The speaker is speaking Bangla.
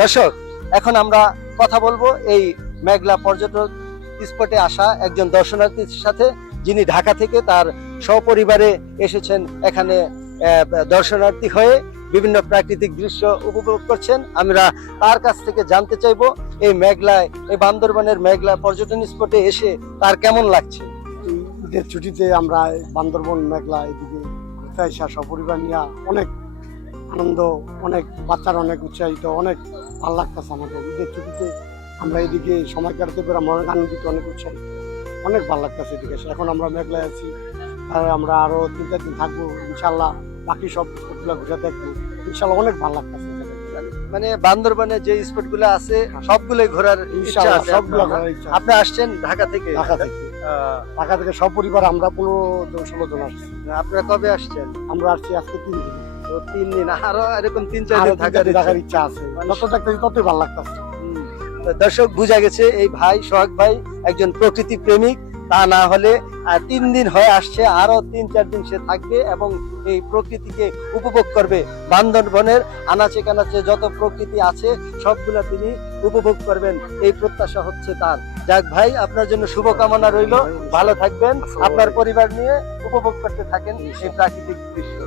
দর্শক, এখন আমরা কথা বলবো এই মেঘলা পর্যটক স্পটে আসা একজন দর্শনার্থীর সাথে, যিনি ঢাকা থেকে তার সপরিবারে এসেছেন এখানে দর্শনার্থী হয়ে বিভিন্ন প্রাকৃতিক দৃশ্য উপভোগ করছেন। আমরা তার কাছ থেকে জানতে চাইবো এই মেঘলায়, এই বান্দরবানের মেঘলা পর্যটন স্পটে এসে তার কেমন লাগছে। ঈদের ছুটিতে আমরা বান্দরবন মেঘলা এদিকে ঘুরতে আসা সপরিবার নিয়ে অনেক আনন্দ, অনেক বাচ্চারা অনেক উৎসাহিত, অনেক ভালো লাগতেছে আমাদের ঈদের ছুটিতে আমরা এদিকে সময় কাটাতে পেরে আমরা অনেক আনন্দিত, অনেক উৎসাহিত, অনেক ভালো লাগতেছে এদিকে এসে। এখন আমরা মেঘলায় আছি, আর আমরা আরো 3-4 দিন থাকবো ইনশাল্লাহ, বাকি সব স্পটগুলো ঘুরে দেখবো ইনশাল্লাহ, অনেক ভালো লাগতেছে। মানে বান্দরবানে যে স্পট গুলো আছে সবগুলোই ঘোরার ইচ্ছা ইনশাল্লাহ আছে সবগুলো আপনার, না? ঘোরার ইচ্ছা। আপনি আসছেন ঢাকা থেকে? ঢাকা থেকে সপরিবার আমরা 15-16 জন আসছি। আপনারা কবে আসছেন? আমরা আসছি আজকে 3 দিন। তো 3 দিন, আরো এরকম 3-4 আরো দিন থাকার থাকার ইচ্ছা। ইচ্ছা আছে, যত দেখতেছি ততই ভালো লাগতেছে। দর্শক, বোঝা গেছে এই ভাই সোহাগ ভাই একজন প্রকৃতি প্রেমিক। তা না হলে 3 দিন হয়ে আসছে, আরো 3-4 দিন সে থাকবে এবং এই প্রকৃতিকে উপভোগ করবে। বান্দরবনের আনাচে কানাচে যত প্রকৃতি আছে সবগুলা তিনি উপভোগ করবেন, এই প্রত্যাশা হচ্ছে তার। যাক ভাই, আপনার জন্য শুভকামনা রইল, ভালো থাকবেন, আপনার পরিবার নিয়ে উপভোগ করতে থাকেন এই প্রাকৃতিক দৃশ্য।